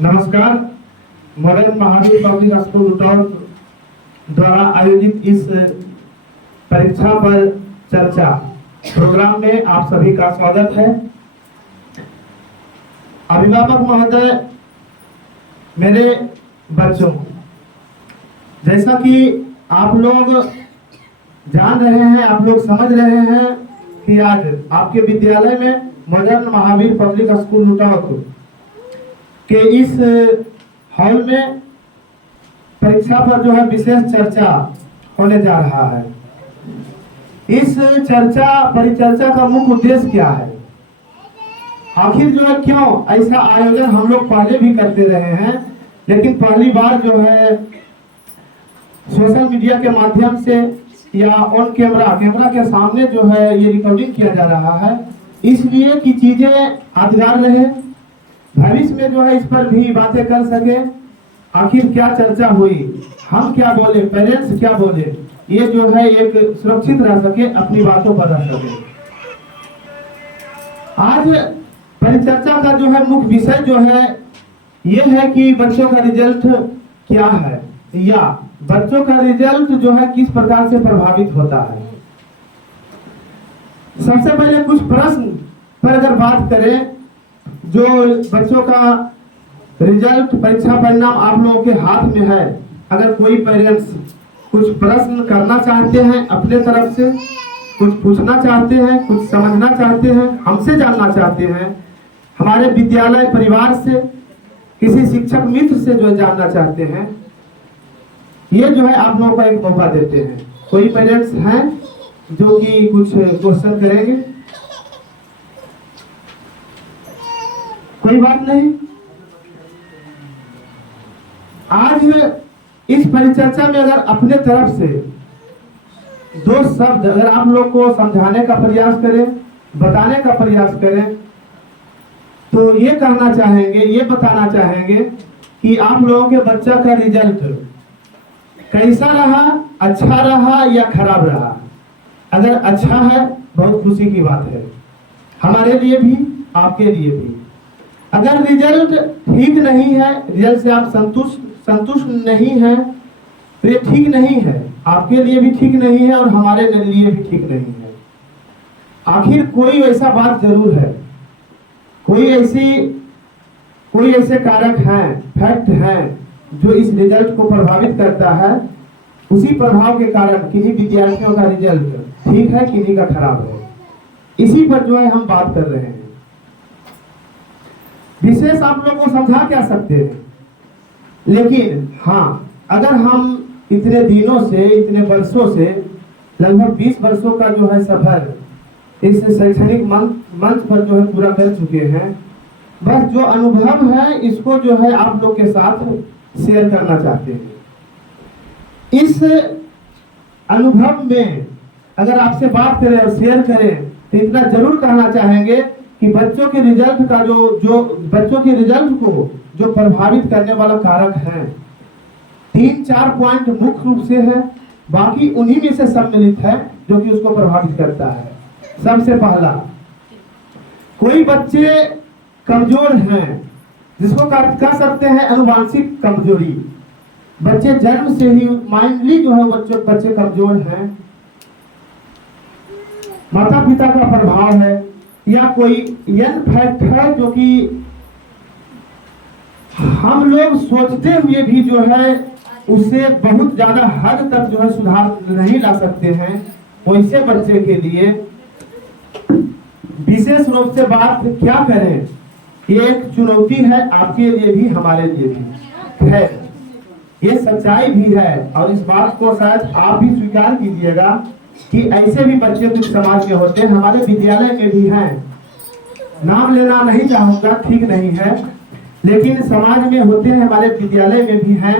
नमस्कार। Modern Mahavir public school उटौर द्वारा आयोजित इस परीक्षा पर चर्चा प्रोग्राम में आप सभी का स्वागत है। अभिभावक महोदय, मेरे बच्चों, जैसा कि आप लोग जान रहे हैं, आप लोग समझ रहे हैं कि आज आपके विद्यालय में मॉडर्न महावीर पब्लिक स्कूल उटौर के इस हॉल में परीक्षा पर जो है विशेष चर्चा होने जा रहा है। इस परिचर्चा का मुख्य उद्देश्य क्या है, आखिर जो है क्यों ऐसा आयोजन हम लोग पहले भी करते रहे हैं, लेकिन पहली बार जो है सोशल मीडिया के माध्यम से या ऑन कैमरा के सामने जो है ये रिकॉर्डिंग किया जा रहा है, इसलिए कि चीजें यादगार रहे, भविष्य में जो है इस पर भी बातें कर सके। आखिर क्या चर्चा हुई, हम क्या बोले, पेरेंट्स क्या बोले, ये जो है एक सुरक्षित रह सके, अपनी बातों पर रह सके। आज परिचर्चा का जो है मुख्य विषय जो है ये है कि बच्चों का रिजल्ट क्या है या बच्चों का रिजल्ट जो है किस प्रकार से प्रभावित होता है। सबसे पहले कुछ प्रश्न पर अगर बात करें, जो बच्चों का रिजल्ट परीक्षा परिणाम आप लोगों के हाथ में है, अगर कोई पेरेंट्स कुछ प्रश्न करना चाहते हैं, अपने तरफ से कुछ पूछना चाहते हैं, कुछ समझना चाहते हैं, हमसे जानना चाहते हैं, हमारे विद्यालय परिवार से, किसी शिक्षक मित्र से जो जानना चाहते हैं, ये जो है आप लोगों को एक मौका देते हैं। कोई पेरेंट्स हैं जो कि कुछ क्वेश्चन करेंगे? कोई बात नहीं। आज इस परिचर्चा में अगर अपने तरफ से दो शब्द अगर आप लोग को समझाने का प्रयास करें, बताने का प्रयास करें, तो ये कहना चाहेंगे, ये बताना चाहेंगे कि आप लोगों के बच्चा का रिजल्ट कैसा रहा, अच्छा रहा या खराब रहा। अगर अच्छा है, बहुत खुशी की बात है, हमारे लिए भी, आपके लिए भी। अगर रिजल्ट ठीक नहीं है, रिजल्ट से आप संतुष्ट नहीं है, तो ये ठीक नहीं है, आपके लिए भी ठीक नहीं है और हमारे लिए भी ठीक नहीं है। आखिर कोई ऐसा बात जरूर है, कोई ऐसे कारक हैं, फैक्ट हैं जो इस रिजल्ट को प्रभावित करता है। उसी प्रभाव के कारण किन्हीं विद्यार्थियों का रिजल्ट ठीक है, किन्हीं का खराब है। इसी पर जो है हम बात कर रहे हैं। विशेष आप लोग को समझा क्या सकते हैं, लेकिन हाँ, अगर हम इतने दिनों से, इतने वर्षों से, लगभग 20 वर्षों का जो है सफर इस शैक्षणिक मंच पर जो है पूरा कर चुके हैं, बस जो अनुभव है इसको जो है आप लोग के साथ शेयर करना चाहते हैं। इस अनुभव में अगर आपसे बात करें और शेयर करें, तो इतना जरूर कहना चाहेंगे कि बच्चों के रिजल्ट का जो बच्चों के रिजल्ट को जो प्रभावित करने वाला कारक है, 3-4 पॉइंट मुख्य रूप से है, बाकी उन्हीं में से सम्मिलित है जो कि उसको प्रभावित करता है। सबसे पहला, कोई बच्चे कमजोर हैं, जिसको कह सकते हैं अनुवांशिक कमजोरी। बच्चे जन्म से ही माइंडली जो है बच्चे कमजोर हैं, माता पिता का प्रभाव है, या कोई यंग फैक्ट है जो कि हम लोग सोचते हुए भी जो है उससे बहुत ज्यादा हद तक जो है सुधार नहीं ला सकते हैं। वैसे बच्चे के लिए विशेष रूप से बात क्या करें, ये एक चुनौती है, आपके लिए भी, हमारे लिए भी है, ये सच्चाई भी है। और इस बात को शायद आप भी स्वीकार कीजिएगा कि ऐसे भी बच्चे कुछ समाज के होते हैं, हमारे विद्यालय में भी हैं, नाम लेना नहीं चाहूंगा, ठीक नहीं है, लेकिन समाज में होते हैं, हमारे विद्यालय में भी हैं।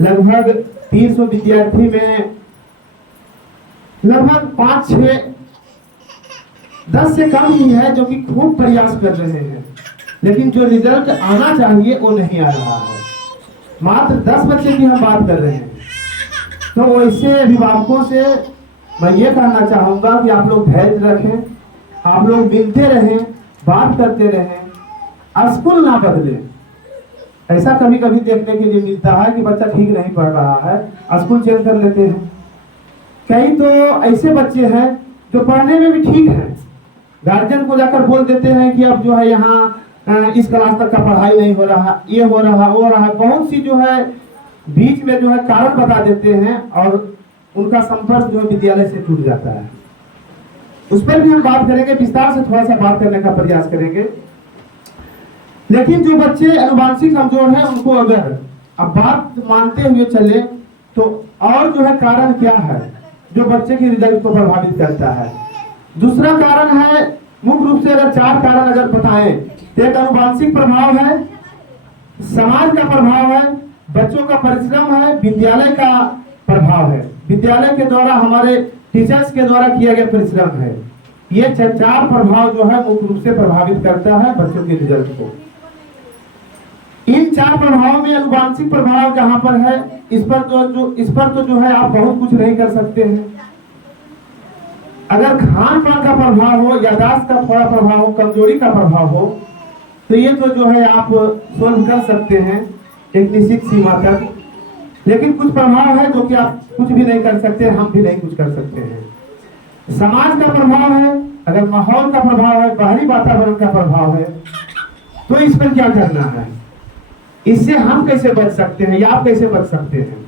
लगभग 300 विद्यार्थी में लगभग 5-6, 10 से कम ही है जो कि खूब प्रयास कर रहे हैं, लेकिन जो रिजल्ट आना चाहिए वो नहीं आ रहा है। मात्र 10 बच्चे की हम बात कर रहे हैं। तो वैसे अभिभावकों से मैं ये कहना चाहूंगा कि आप लोग धैर्य रखें, आप लोग मिलते रहें, बात करते रहें, स्कूल ना बदले, ऐसा कभी कभी देखने के लिए मिलता है कि बच्चा ठीक नहीं पढ़ रहा है, स्कूल चेंज कर लेते हैं। कई तो ऐसे बच्चे हैं जो पढ़ने में भी ठीक है, गार्जियन को जाकर बोल देते हैं कि अब जो है यहाँ इस क्लास तक का पढ़ाई नहीं हो रहा, ये हो रहा वो हो रहा, बहुत सी जो है बीच में जो है कारण बता देते हैं और उनका संपर्क जो है विद्यालय से टूट जाता है। उस पर भी हम बात करेंगे, विस्तार से थोड़ा सा बात करने का प्रयास करेंगे। लेकिन जो बच्चे अनुवांशिक कमजोर हैं उनको अगर अब बात मानते हुए चले तो और जो है कारण क्या है जो बच्चे के रिजल्ट को प्रभावित करता है। दूसरा कारण है, मुख्य रूप से अगर 4 कारण अगर बताएं तो एक अनुवांशिक प्रभाव है, समाज का प्रभाव है, बच्चों का परिश्रम है, विद्यालय का प्रभाव है, विद्यालय के द्वारा हमारे टीचर्स के द्वारा किया गया परिश्रम है। ये 4 प्रभाव जो है मुख्य रूप से प्रभावित करता है बच्चों के रिजल्ट को। इन 4 प्रभावों में अनुवांशिक प्रभाव जहां पर है, इस पर तो जो है आप बहुत कुछ नहीं कर सकते हैं। अगर खान पान का प्रभाव हो, याददाश्त का थोड़ा प्रभाव हो, कमजोरी का प्रभाव हो, तो ये तो जो है आप सोल्व कर सकते हैं एक निश्चित सीमा तक। लेकिन कुछ प्रभाव है जो कि आप कुछ भी नहीं कर सकते, हम भी नहीं कुछ कर सकते हैं। समाज का प्रभाव है, अगर माहौल का प्रभाव है, बाहरी वातावरण का प्रभाव है, तो इस पर क्या करना है, इससे हम कैसे बच सकते हैं या आप कैसे बच सकते हैं,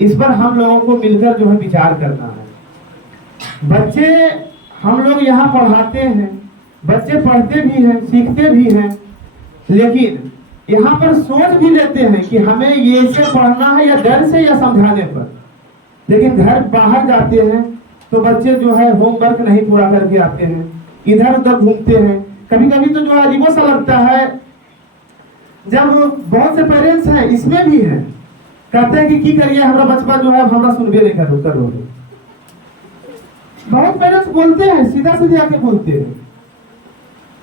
इस पर हम लोगों को मिलकर जो है विचार करना है। बच्चे हम लोग यहाँ पढ़ाते हैं, बच्चे पढ़ते भी हैं, सीखते भी हैं, लेकिन यहाँ पर सोच भी लेते हैं कि हमें ये से पढ़ना है या डर से या समझाने पर। लेकिन घर बाहर जाते हैं तो बच्चे जो है होमवर्क नहीं पूरा करके आते हैं, इधर उधर घूमते हैं। कभी कभी तो जो है अजीब सा लगता है जब बहुत से पेरेंट्स हैं, इसमें भी हैं, कहते हैं कि की करिए हमारा बचपा जो है हमरा सुनबे नहीं करो। बहुत पेरेंट्स बोलते हैं, सीधा सीधा आके बोलते हैं।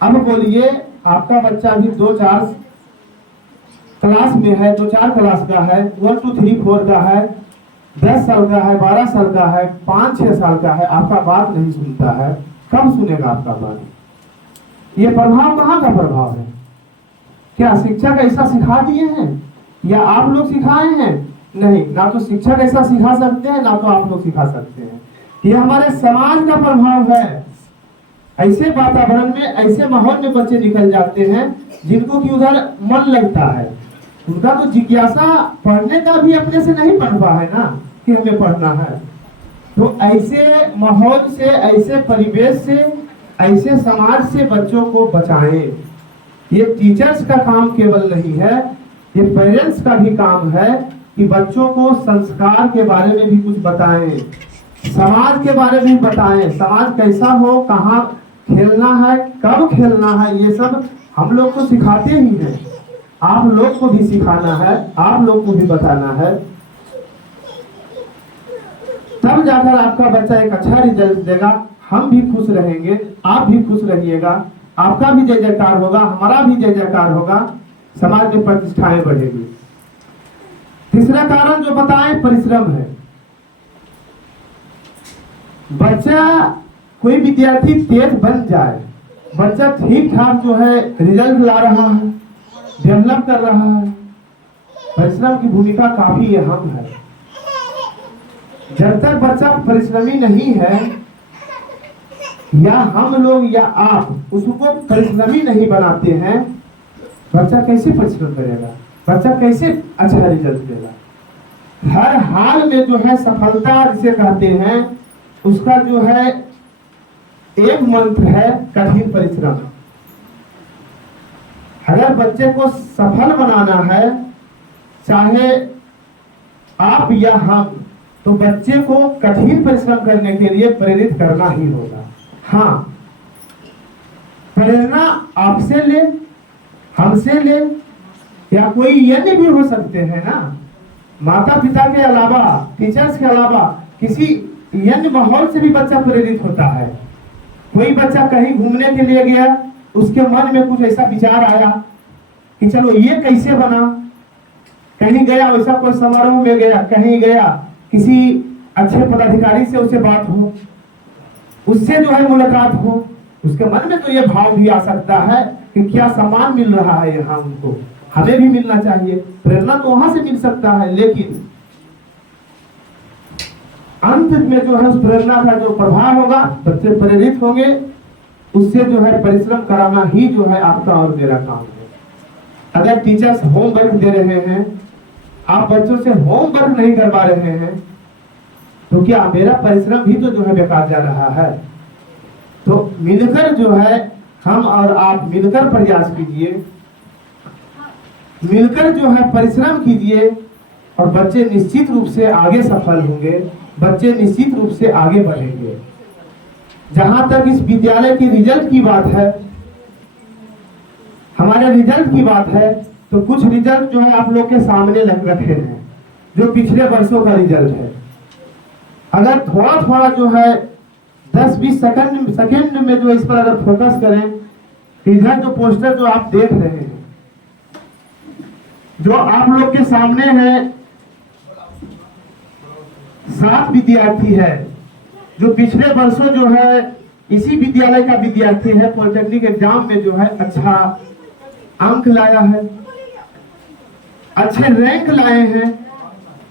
अब बोलिए आपका बच्चा अभी 2-4 क्लास में है, 2-4 क्लास का है, 1 2 3 4 का है, 10 साल का है, 12 साल का है, 5-6 साल का है, आपका बात नहीं सुनता है, कब सुनेगा आपका बात? ये प्रभाव कहाँ का प्रभाव है? क्या शिक्षक ऐसा सिखा दिए हैं या आप लोग सिखाए हैं? नहीं, ना तो शिक्षक ऐसा सिखा सकते हैं, ना तो आप लोग सिखा सकते हैं। ये हमारे समाज का प्रभाव है। ऐसे वातावरण में, ऐसे माहौल में बच्चे निकल जाते हैं जिनको कि उधर मन लगता है, उनका तो जिज्ञासा पढ़ने का भी अपने से नहीं पढ़ पा है ना कि हमें पढ़ना है। तो ऐसे माहौल से, ऐसे परिवेश से, ऐसे समाज से बच्चों को बचाएं। ये टीचर्स का काम केवल नहीं है, ये पेरेंट्स का भी काम है कि बच्चों को संस्कार के बारे में भी कुछ बताएं, समाज के बारे में भी बताएं, समाज कैसा हो, कहाँ खेलना है, कब खेलना है, ये सब हम लोग तो सिखाते ही हैं, आप लोग को भी सिखाना है, आप लोग को भी बताना है। तब जाकर आपका बच्चा एक अच्छा रिजल्ट देगा, हम भी खुश रहेंगे, आप भी खुश रहिएगा, आपका भी जय जयकार होगा, हमारा भी जय जयकार होगा, समाज में प्रतिष्ठाएं बढ़ेगी। तीसरा कारण जो बताएं, परिश्रम है। बच्चा, कोई विद्यार्थी तेज बन जाए, बच्चा ठीक ठाक जो है रिजल्ट ला रहा है, डेवलप कर रहा है, परिश्रम की भूमिका काफी अहम है। जब तक बच्चा परिश्रमी नहीं है, या हम लोग या आप उसको परिश्रमी नहीं बनाते हैं, बच्चा कैसे परिश्रम करेगा, बच्चा कैसे अच्छा रिजल्ट देगा। हर हाल में जो है सफलता जिसे कहते हैं, उसका जो है एक मंत्र है कठिन परिश्रम। अगर बच्चे को सफल बनाना है, चाहे आप या हम, तो बच्चे को कठिन परिश्रम करने के लिए प्रेरित करना ही होगा। हाँ, प्रेरणा आपसे ले, हमसे ले, या कोई अन्य भी हो सकते हैं ना, माता पिता के अलावा, टीचर्स के अलावा किसी अन्य माहौल से भी बच्चा प्रेरित होता है। कोई बच्चा कहीं घूमने के लिए गया, उसके मन में कुछ ऐसा विचार आया कि चलो ये कैसे बना, कहीं गया, वैसा कोई समारोह में गया, कहीं गया, किसी अच्छे पदाधिकारी से उससे बात हो, उससे जो है मुलाकात हो, उसके मन में तो ये भाव भी आ सकता है कि क्या सम्मान मिल रहा है यहाँ उनको, हमें भी मिलना चाहिए। प्रेरणा तो वहां से मिल सकता है, लेकिन अंत में जो है उस प्रेरणा का जो प्रभाव होगा, बच्चे प्रेरित होंगे, उससे जो है परिश्रम कराना ही जो है आपका और मेरा काम है। अगर टीचर्स होमवर्क दे रहे हैं, आप बच्चों से होमवर्क नहीं करवा रहे हैं, तो क्या मेरा परिश्रम भी तो जो है बेकार जा रहा है। तो मिलकर जो है हम और आप मिलकर प्रयास कीजिए, मिलकर जो है परिश्रम कीजिए, और बच्चे निश्चित रूप से आगे सफल होंगे, बच्चे निश्चित रूप से आगे बढ़ेंगे। जहां तक इस विद्यालय के रिजल्ट की बात है, हमारे रिजल्ट की बात है, तो कुछ रिजल्ट जो है आप लोग के सामने लग रखे हैं, जो पिछले वर्षों का रिजल्ट है। अगर थोड़ा थोड़ा जो है 10-20 सेकंड में जो इस पर अगर फोकस करें, इधर जो पोस्टर जो आप देख रहे हैं, जो आप लोग के सामने है, 7 विद्यार्थी है जो पिछले वर्षों जो है इसी विद्यालय का विद्यार्थी है, पॉलिटेक्निक एग्जाम में जो है अच्छा अंक लाया है, अच्छे रैंक लाए हैं।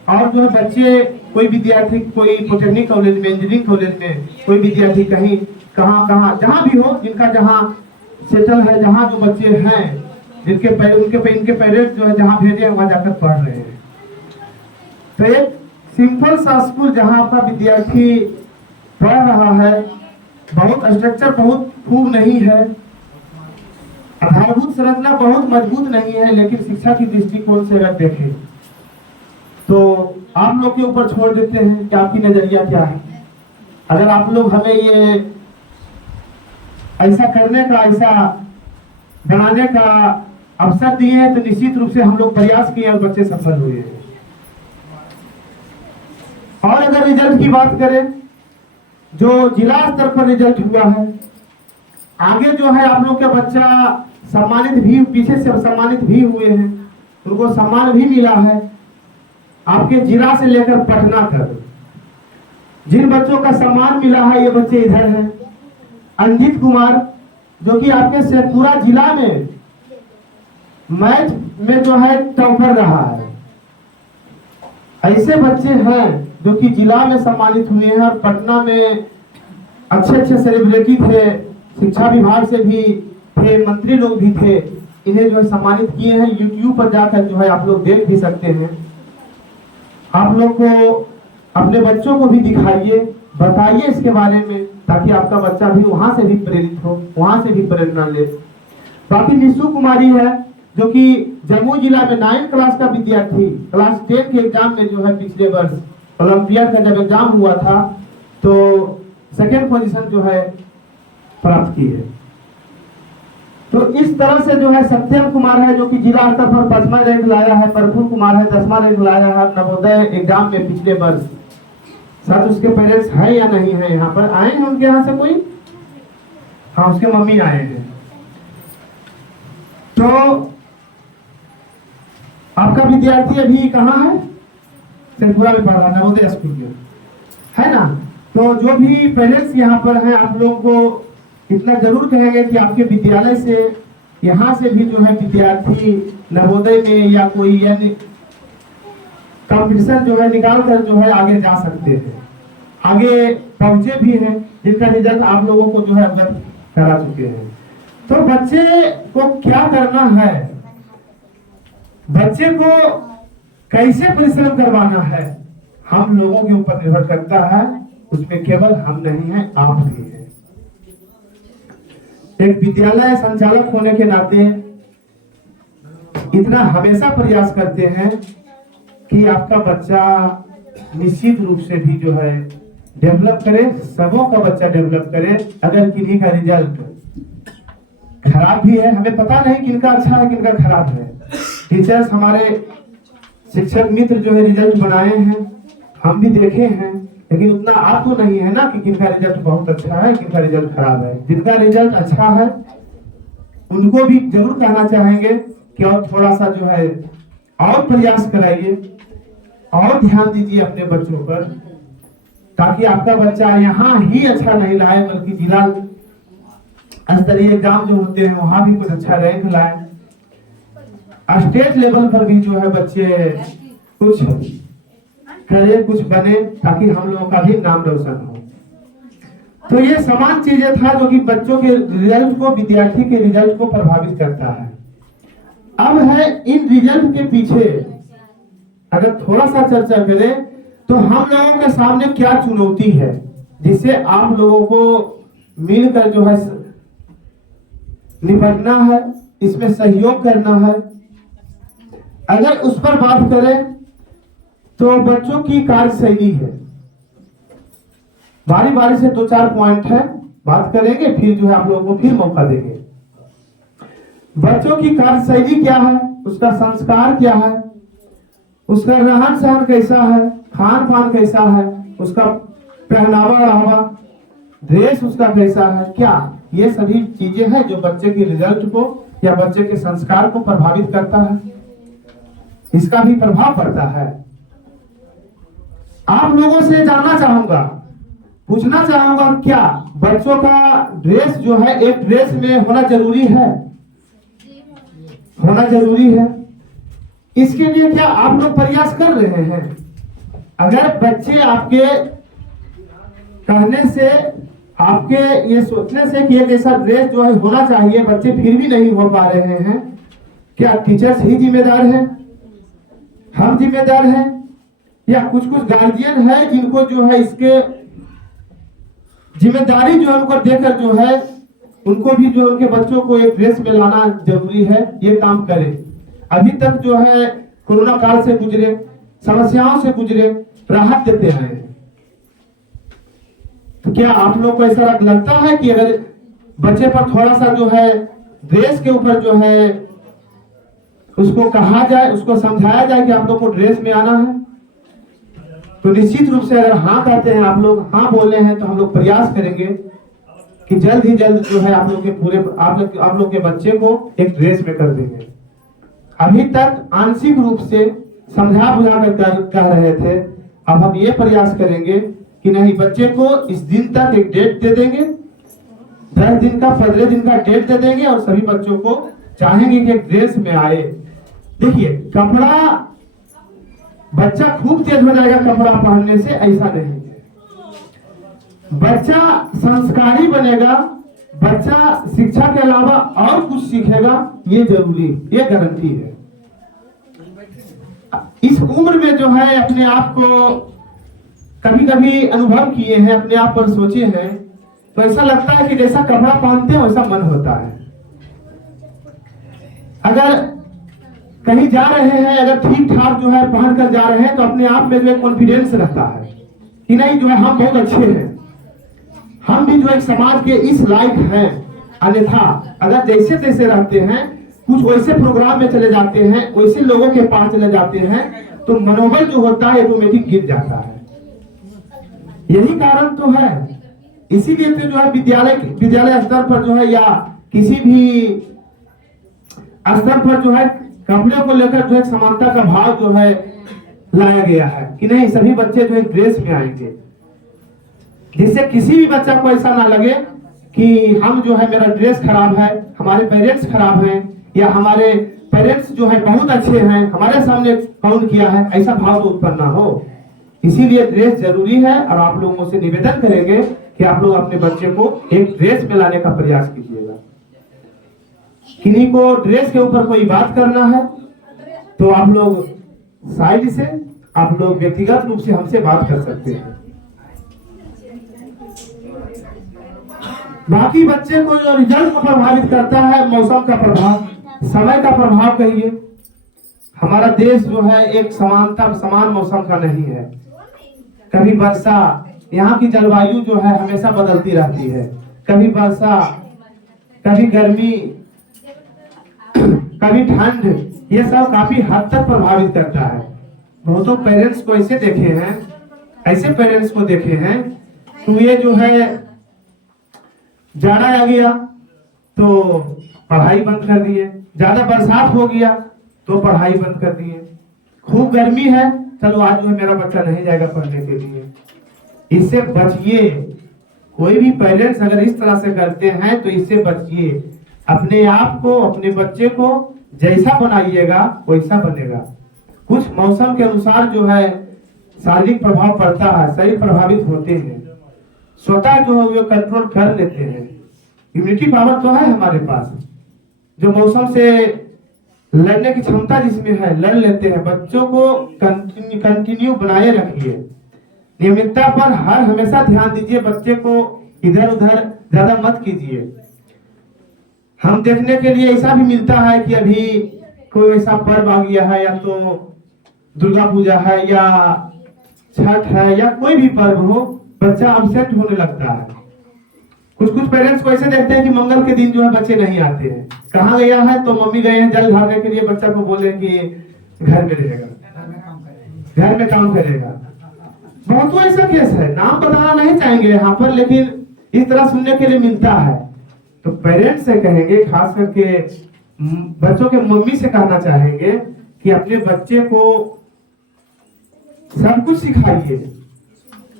और जो है बच्चे, कोई विद्यार्थी कोई पॉलिटेक्निक कॉलेज में, इंजीनियरिंग कॉलेज में, कोई विद्यार्थी कहीं कहाँ जहां भी हो, जिनका जहां सेटल है, जहां जो बच्चे हैं, इनके पेरेंट्स जो है जहां भेजे हैं वहां जाकर पढ़ रहे हैं। तो एक सिंपल सा स्कूल जहां आपका विद्यार्थी पढ़ रहा है, बहुत स्ट्रक्चर बहुत खूब नहीं है, आधारभूत संरचना बहुत मजबूत नहीं है, लेकिन शिक्षा की दृष्टिकोण से अगर देखें तो आप लोग के ऊपर छोड़ देते हैं कि आपकी नजरिया क्या है। अगर आप लोग हमें ये ऐसा करने का, ऐसा बनाने का अवसर दिए हैं, तो निश्चित रूप से हम लोग प्रयास किए और बच्चे सफल हुए हैं। और अगर रिजल्ट की बात करें, जो जिला स्तर पर रिजल्ट हुआ है, आगे जो है आप लोग का बच्चा सम्मानित भी, पीछे से सम्मानित भी हुए हैं, उनको सम्मान भी मिला है आपके जिला से लेकर पटना तक। जिन बच्चों का सम्मान मिला है, ये बच्चे इधर हैं। अंजित कुमार, जो कि आपके शेखपुरा जिला में मैथ में जो है टॉपर रहा है। ऐसे बच्चे हैं जो कि जिला में सम्मानित हुए हैं, और पटना में अच्छे सेलिब्रिटी थे, शिक्षा विभाग से भी थे, मंत्री लोग भी थे, इन्हें जो है सम्मानित किए हैं। यूट्यूब पर जाकर जो है आप लोग देख भी सकते हैं। आप लोग को अपने बच्चों को भी दिखाइए, बताइए इसके बारे में, ताकि आपका बच्चा भी वहां से भी प्रेरित हो, वहां से भी प्रेरणा ले। बाकी निशु कुमारी है, जो कि जम्मू जिला में 9th क्लास का विद्यार्थी, क्लास 10 के एग्जाम में जो है पिछले वर्ष ओलंपियाड का जब एग्जाम हुआ था, तो 2nd पोजीशन जो है प्राप्त की है। तो इस तरह से जो है सत्यम कुमार है, जो कि जिला स्तर पर 5वां रैंक लाया है। प्रफुल्ल कुमार है, 10वां रैंक लाया है नवोदय एग्जाम में पिछले वर्ष। सर उसके पेरेंट्स हैं या नहीं है, यहाँ पर आए हैं उनके यहाँ से कोई? हाँ, उसके मम्मी आए हैं। तो आपका विद्यार्थी अभी कहाँ है? शेखपुरा में पढ़ रहा है, नवोदय स्कूल में, है ना? तो जो भी पेरेंट्स यहाँ पर हैं, आप लोगों को इतना जरूर कहेंगे कि आपके विद्यालय से, यहाँ से भी जो है विद्यार्थी नवोदय में या कोई यानी कंपटीशन जो है निकाल कर जो है आगे जा सकते हैं, आगे पहुंचे भी हैं, जिनका रिजल्ट आप लोगों को जो है अवगत करा चुके हैं। तो बच्चे को क्या करना है, बच्चे को कैसे परिश्रम करवाना है, हम लोगों के ऊपर निर्भर करता है। उसमें केवल हम नहीं हैं, आप भी हैं। एक विद्यालय संचालक होने के नाते इतना हमेशा प्रयास करते हैं कि आपका बच्चा निश्चित रूप से भी जो है डेवलप करे, सबों का बच्चा डेवलप करे। अगर किन्हीं का रिजल्ट खराब भी है, हमें पता नहीं किनका अच्छा है किनका खराब है। टीचर्स, हमारे शिक्षक मित्र जो है रिजल्ट बनाए हैं, हम भी देखे हैं, लेकिन उतना आप तो नहीं है ना कि किनका रिजल्ट बहुत अच्छा है किनका रिजल्ट खराब है। जिनका रिजल्ट अच्छा है उनको भी जरूर कहना चाहेंगे कि और थोड़ा सा जो है और प्रयास कराइए और ध्यान दीजिए अपने बच्चों पर, ताकि आपका बच्चा यहाँ ही अच्छा नहीं लाए, बल्कि जिला स्तरीय एग्जाम जो होते हैं वहां भी कुछ अच्छा रैंक लाए। स्टेट लेवल पर भी जो है बच्चे कुछ करे, कुछ बने, ताकि हम लोगों का भी नाम रोशन हो। तो ये समान चीजें था जो कि बच्चों के रिजल्ट को, विद्यार्थी के रिजल्ट को प्रभावित करता है। अब है इन रिजल्ट के पीछे अगर थोड़ा सा चर्चा करें तो हम लोगों के सामने क्या चुनौती है, जिससे आप लोगों को मिलकर जो है निपटना है, इसमें सहयोग करना है। अगर उस पर बात करें तो बच्चों की कार्यशैली है। बारी बारी से 2-4 पॉइंट है, बात करेंगे, फिर जो है आप लोगों को फिर मौका देंगे। बच्चों की कार्यशैली क्या है, उसका संस्कार क्या है, उसका रहन सहन कैसा है, खान पान कैसा है, उसका पहनावा ओढ़ावा, ड्रेस उसका कैसा है, क्या ये सभी चीजें हैं जो बच्चे के रिजल्ट को या बच्चे के संस्कार को प्रभावित करता है, इसका भी प्रभाव पड़ता है। आप लोगों से जानना चाहूंगा, पूछना चाहूंगा, क्या बच्चों का ड्रेस जो है एक ड्रेस में होना जरूरी है? होना जरूरी है। इसके लिए क्या आप लोग प्रयास कर रहे हैं? अगर बच्चे आपके कहने से, आपके ये सोचने से कि एक ऐसा ड्रेस जो है होना चाहिए, बच्चे फिर भी नहीं हो पा रहे हैं, क्या टीचर्स ही जिम्मेदार हैं, हम जिम्मेदार हैं, या कुछ कुछ गार्जियन है जिनको जो है इसके जिम्मेदारी जो है उनको देकर जो है उनको भी जो उनके बच्चों को एक ड्रेस में लाना जरूरी है, ये काम करें। अभी तक जो है कोरोना काल से गुजरे, समस्याओं से गुजरे, राहत देते हैं। तो क्या आप लोग को ऐसा लगता है कि अगर बच्चे पर थोड़ा सा जो है ड्रेस के ऊपर जो है उसको कहा जाए, उसको समझाया जाए कि आप लोग को ड्रेस में आना है, तो निश्चित रूप से अगर हाँ कहते हैं, आप लोग हाँ बोले हैं, तो हम लोग प्रयास करेंगे कि जल्द ही जल्द जो है आप लोग के पूरे आप लोग के बच्चे को एक ड्रेस में कर देंगे। अभी तक आंशिक रूप से समझा बुझा कर कह रहे थे, अब हम ये प्रयास करेंगे कि नहीं, बच्चे को इस दिन तक एक डेट दे देंगे, 10 दिन का 15 दिन का डेट दे देंगे, और सभी बच्चों को चाहेंगे कि एक ड्रेस में आए। देखिए, कपड़ा बच्चा खूब तेज हो जाएगा कपड़ा पहनने से, ऐसा नहीं है। बच्चा संस्कारी बनेगा, बच्चा शिक्षा के अलावा और कुछ सीखेगा, ये जरूरी, ये गारंटी है। इस उम्र में जो है अपने आप को कभी कभी अनुभव किए हैं, अपने आप पर सोचे हैं, तो ऐसा लगता है कि जैसा कपड़ा पहनते हैं वैसा मन होता है। अगर कहीं जा रहे हैं, अगर ठीक ठाक जो है पहन कर जा रहे हैं, तो अपने आप में जो है कॉन्फिडेंस रहता है कि नहीं, जो है हम बहुत अच्छे हैं, हम भी जो एक समाज के इस लायक हैं। अन्यथा अगर जैसे तैसे रहते हैं, कुछ वैसे प्रोग्राम में चले जाते हैं, वैसे लोगों के पास चले जाते हैं, तो मनोबल जो होता है ऑटोमेटिक गिर जाता है। यही कारण तो है, इसीलिए तो जो है विद्यालय स्तर पर जो है या किसी भी स्तर पर जो है कपड़े को लेकर जो है समानता का भाव जो है लाया गया है कि नहीं, सभी बच्चे जो है ड्रेस में आएंगे, जिससे किसी भी बच्चा को ऐसा ना लगे कि हम जो है मेरा ड्रेस खराब है, हमारे पेरेंट्स खराब हैं, या हमारे पेरेंट्स जो है बहुत अच्छे हैं, हमारे सामने कौन किया है, ऐसा भाव तो उत्पन्न ना हो। इसीलिए ड्रेस जरूरी है, और आप लोगों से निवेदन करेंगे कि आप लोग अपने बच्चे को एक ड्रेस में लाने का प्रयास कीजिएगा। किन्हीं को ड्रेस के ऊपर कोई बात करना है तो आप लोग साइड से, आप लोग व्यक्तिगत रूप से हमसे बात कर सकते हैं। बाकी बच्चे को जो रिजल्ट को प्रभावित करता है, मौसम का प्रभाव, समय का प्रभाव कहिए। हमारा देश जो है एक समान मौसम का नहीं है। कभी वर्षा, यहाँ की जलवायु जो है हमेशा बदलती रहती है, कभी वर्षा, कभी गर्मी, कभी ठंड, ये सब काफी हद तक प्रभावित करता है। बहुतों पेरेंट्स को ऐसे देखे हैं, ऐसे पेरेंट्स को देखे हैं तो ये जो है जाड़ा आ गया तो पढ़ाई बंद कर दिए, ज्यादा बरसात हो गया तो पढ़ाई बंद कर दिए, खूब गर्मी है, चलो आज जो है मेरा बच्चा नहीं जाएगा पढ़ने के लिए। इससे बचिए, कोई भी पेरेंट्स अगर इस तरह से करते हैं तो इससे बचिए। अपने आप को, अपने बच्चे को जैसा बनाइएगा वैसा बनेगा। कुछ मौसम के अनुसार जो है शारीरिक प्रभाव पड़ता है, शरीर प्रभावित होते हैं, स्वतः जो है वो कंट्रोल कर लेते हैं। इम्यूनिटी पावर तो है हमारे पास, जो मौसम से लड़ने की क्षमता जिसमें है लड़ लेते हैं। बच्चों को कंटिन्यू बनाए रखिए, नियमितता पर हर हमेशा ध्यान दीजिए, बच्चे को इधर उधर ज्यादा मत कीजिए। हम देखने के लिए ऐसा भी मिलता है कि अभी कोई ऐसा पर्व आ गया है, या तो दुर्गा पूजा है या छठ है या कोई भी पर्व हो, बच्चा अपसेट होने लगता है। कुछ कुछ पेरेंट्स को ऐसे देखते हैं कि मंगल के दिन जो है बच्चे नहीं आते हैं, कहाँ गया है तो मम्मी गए हैं जल ढालने के लिए, बच्चा को बोले कि घर में रहेगा, घर में काम करेगा। बहुत तो ऐसा केस है, नाम बताना नहीं चाहेंगे यहाँ पर, लेकिन इस तरह सुनने के लिए मिलता है। तो पेरेंट्स से कहेंगे, खास करके बच्चों के मम्मी से कहना चाहेंगे कि अपने बच्चे को सब कुछ सिखाइए,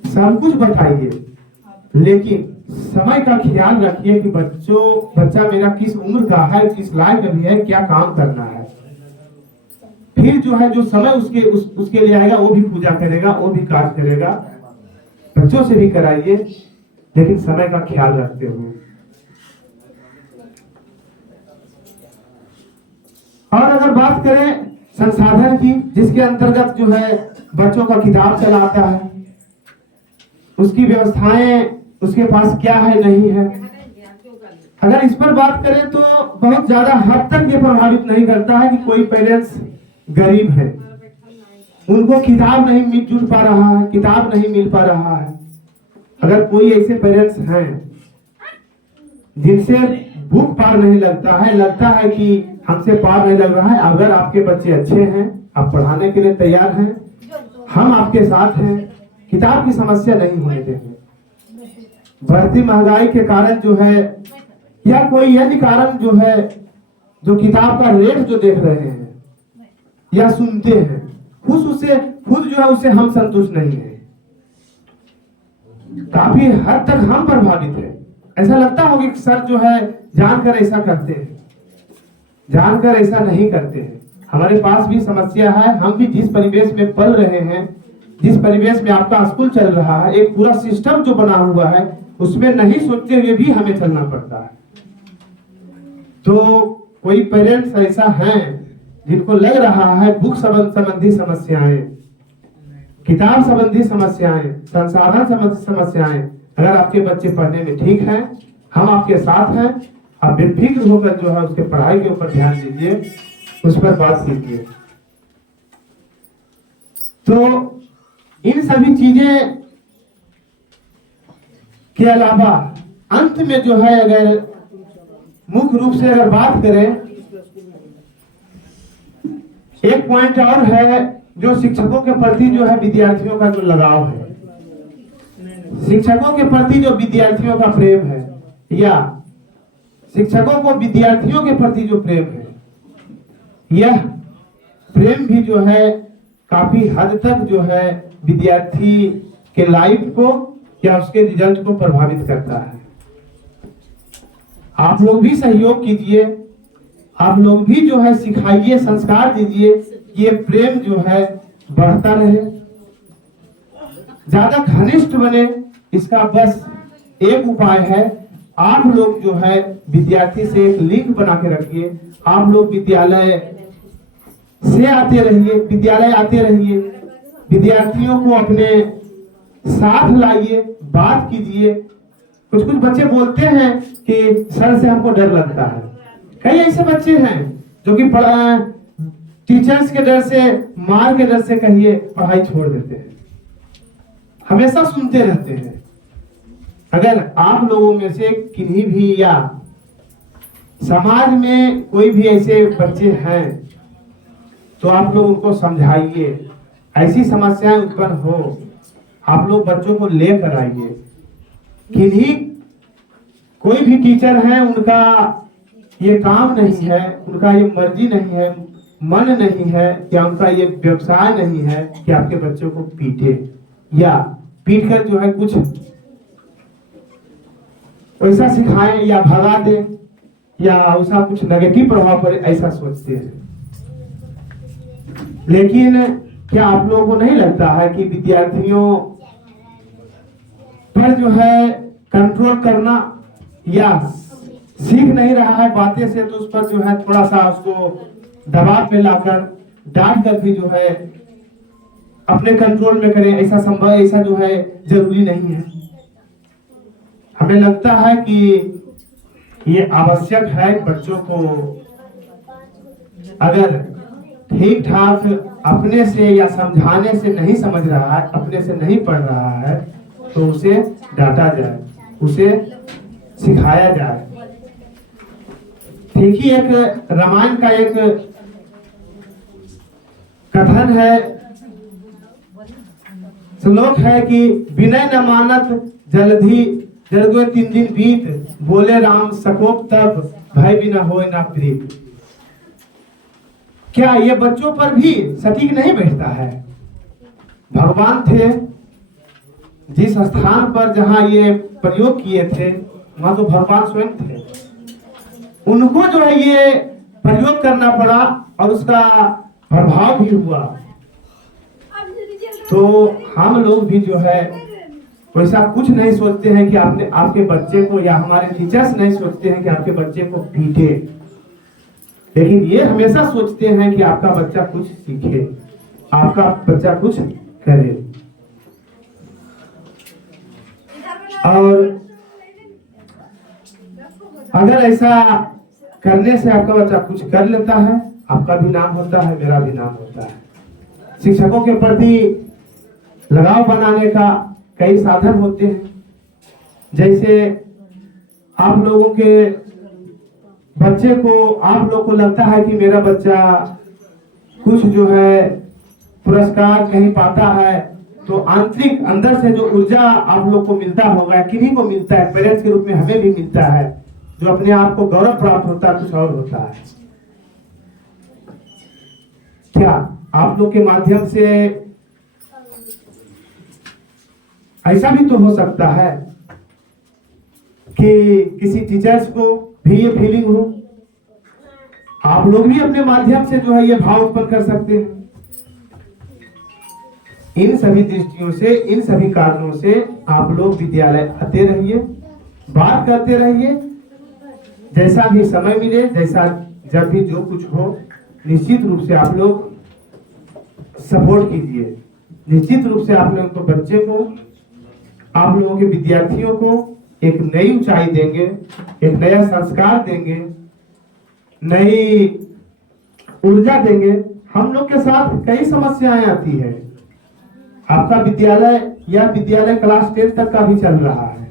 सब कुछ बताइए, लेकिन समय का ख्याल रखिए कि बच्चा मेरा किस उम्र का है, किस लायक अभी है, क्या काम करना है। फिर जो है जो समय उसके लिए आएगा वो भी पूजा करेगा, वो भी कार्य करेगा। बच्चों से भी कराइए, लेकिन समय का ख्याल रखते हुए। और अगर बात करें संसाधन की, जिसके अंतर्गत जो है बच्चों का किताब चलाता है, उसकी व्यवस्थाएं उसके पास क्या है नहीं है। अगर इस पर बात करें तो बहुत ज्यादा हद तक ये प्रभावित नहीं करता है कि कोई पेरेंट्स गरीब है, उनको किताब नहीं मिल जुट पा रहा है, किताब नहीं मिल पा रहा है। अगर कोई ऐसे पेरेंट्स हैं जिनसे भूख पार नहीं लगता है, लगता है कि हमसे पार नहीं लग रहा है, अगर आपके बच्चे अच्छे हैं, आप पढ़ाने के लिए तैयार हैं, हम आपके साथ हैं, किताब की समस्या नहीं होने देंगे। बढ़ती महंगाई के कारण जो है या कोई अन्य कारण जो है, जो किताब का रेट जो देख रहे हैं या सुनते हैं, खुद जो है उससे हम संतुष्ट नहीं है। काफी हद तक हम प्रभावित है। ऐसा लगता होगा कि सर जो है जानकर ऐसा करते हैं, जानकर ऐसा नहीं करते हैं। हमारे पास भी समस्या है, हम भी जिस परिवेश में पल रहे हैं, जिस परिवेश में आपका स्कूल चल रहा है, एक पूरा सिस्टम जो बना हुआ है, उसमें नहीं सोचते हुए भी हमें चलना पड़ता है। तो कोई पेरेंट्स ऐसा हैं जिनको लग रहा है बुक संबंधी समस्याएं, किताब संबंधी समस्याएं, संसाधन संबंधी समस्याएं, अगर आपके बच्चे पढ़ने में ठीक हैं, हम आपके साथ हैं। आप बेफिक्र होकर जो है उसके पढ़ाई के ऊपर ध्यान दीजिए, उस पर बात कीजिए। तो इन सभी चीजें के अलावा अंत में जो है, अगर मुख्य रूप से अगर बात करें, एक पॉइंट और है जो शिक्षकों के प्रति जो है विद्यार्थियों का जो लगाव है, शिक्षकों के प्रति जो विद्यार्थियों का प्रेम है, या शिक्षकों को विद्यार्थियों के प्रति जो प्रेम है, यह प्रेम भी जो है काफी हद तक जो है विद्यार्थी के लाइफ को या उसके रिजल्ट को प्रभावित करता है। आप लोग भी सहयोग कीजिए, आप लोग भी जो है सिखाइए, संस्कार दीजिए, ये प्रेम जो है बढ़ता रहे, ज्यादा घनिष्ठ बने। इसका बस एक उपाय है, आप लोग जो है विद्यार्थी से एक लिंक बना के रखिए। आप लोग विद्यालय से आते रहिए, विद्यालय आते रहिए, विद्यार्थियों को अपने साथ लाइए, बात कीजिए। कुछ कुछ बच्चे बोलते हैं कि सर से हमको डर लगता है। कई ऐसे बच्चे हैं जो कि टीचर्स के डर से, मार के डर से कहिए पढ़ाई छोड़ देते हैं, हमेशा सुनते रहते हैं। अगर आप लोगों में से किन्हीं भी या समाज में कोई भी ऐसे बच्चे हैं तो आप लोग उनको समझाइए। ऐसी समस्याएं उत्पन्न हो, आप लोग बच्चों को लेकर आइए। किन्हीं कोई भी टीचर है, उनका ये काम नहीं है, उनका ये मर्जी नहीं है, मन नहीं है, या उनका ये व्यवसाय नहीं है कि आपके बच्चों को पीटे या पीट कर जो है कुछ ऐसा सिखाएं या भगा दे। या उसका कुछ नेगेटिव प्रभाव पड़े, ऐसा सोचते हैं। लेकिन क्या आप लोगों को नहीं लगता है कि विद्यार्थियों पर जो है कंट्रोल करना या सीख नहीं रहा है बातें से, तो उस पर जो है थोड़ा सा उसको दबाव में लाकर डांट कर भी जो है अपने कंट्रोल में करें, ऐसा संभव, ऐसा जो है जरूरी नहीं है। हमें लगता है कि ये आवश्यक है बच्चों को अगर ठीक ठाक अपने से या समझाने से नहीं समझ रहा है, अपने से नहीं पढ़ रहा है, तो उसे डांटा जाए, उसे सिखाया जाए। ठीक ही एक रामायण का एक कथन है, श्लोक है कि विनय न मानत जलधि जलगो 3 दिन बीत, बोले राम सकोप तब भय बिना होए ना प्रीत। क्या ये बच्चों पर भी सटीक नहीं बैठता है? भगवान थे जिस स्थान पर जहां ये प्रयोग किए थे, वहां तो भगवान स्वयं थे। उनको जो है ये प्रयोग करना पड़ा और उसका प्रभाव भी हुआ। तो हम लोग भी जो है वैसा कुछ नहीं सोचते हैं कि आपने आपके बच्चे को, या हमारे टीचर्स नहीं सोचते हैं कि आपके बच्चे को पीटे, लेकिन ये हमेशा सोचते हैं कि आपका बच्चा कुछ सीखे, आपका बच्चा कुछ करे। और अगर ऐसा करने से आपका बच्चा कुछ कर लेता है, आपका भी नाम होता है, मेरा भी नाम होता है। शिक्षकों के प्रति लगाव बनाने का कई साधन होते हैं। जैसे आप लोगों के बच्चे को, आप लोग को लगता है कि मेरा बच्चा कुछ जो है पुरस्कार कहीं पाता है, तो आंतरिक अंदर से जो ऊर्जा आप लोग को मिलता होगा, किन्हीं को मिलता है, पेरेंट्स के रूप में हमें भी मिलता है, जो अपने आप को गौरव प्राप्त होता है, कुछ और होता है। क्या आप लोग के माध्यम से ऐसा भी तो हो सकता है कि किसी टीचर्स को भी ये फीलिंग हो? आप लोग भी अपने माध्यम से जो है ये भाव उत्पन्न कर सकते हैं। इन सभी दृष्टियों से, इन सभी कारणों से आप लोग विद्यालय आते रहिए, बात करते रहिए, जैसा भी समय मिले, जैसा जब भी जो कुछ हो, निश्चित रूप से आप लोग सपोर्ट कीजिए। निश्चित रूप से आप लोगों को, बच्चे को, आप लोगों के विद्यार्थियों को एक नई ऊंचाई देंगे, एक नया संस्कार देंगे, नई ऊर्जा देंगे। हम लोग के साथ कई समस्याएं आती है। आपका विद्यालय या विद्यालय क्लास 10 तक का भी चल रहा है।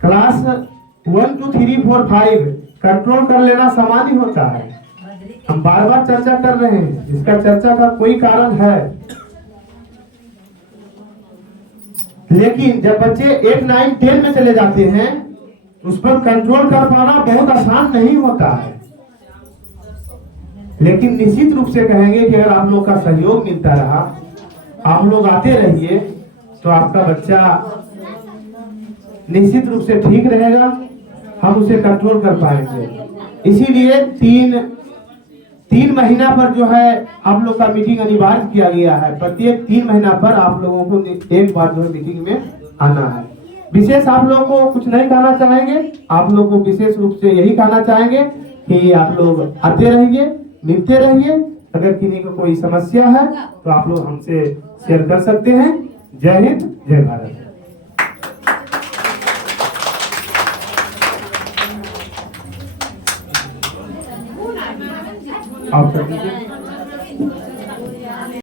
क्लास 1 2 3 4 5 कंट्रोल कर लेना सामान्य होता है। हम बार बार चर्चा कर रहे हैं, इसका चर्चा का कोई कारण है। लेकिन जब बच्चे 8 9 10 में चले जाते हैं, उस पर कंट्रोल कर पाना बहुत आसान नहीं होता है। लेकिन निश्चित रूप से कहेंगे कि अगर आप लोग का सहयोग मिलता रहा, आप लोग आते रहिए, तो आपका बच्चा निश्चित रूप से ठीक रहेगा, हम उसे कंट्रोल कर पाएंगे। इसीलिए तीन महीना पर जो है आप लोग का मीटिंग अनिवार्य किया गया है। प्रत्येक 3 महीना पर आप लोगों को एक बार जो है मीटिंग में आना है। विशेष आप लोग को कुछ नहीं कहना चाहेंगे, आप लोग को विशेष रूप से यही कहना चाहेंगे कि आप लोग आते रहिए, मिलते रहिए। अगर किसी को कोई समस्या है तो आप लोग हमसे शेयर कर सकते हैं। जय हिंद, जय भारत। आप कर दीजिए।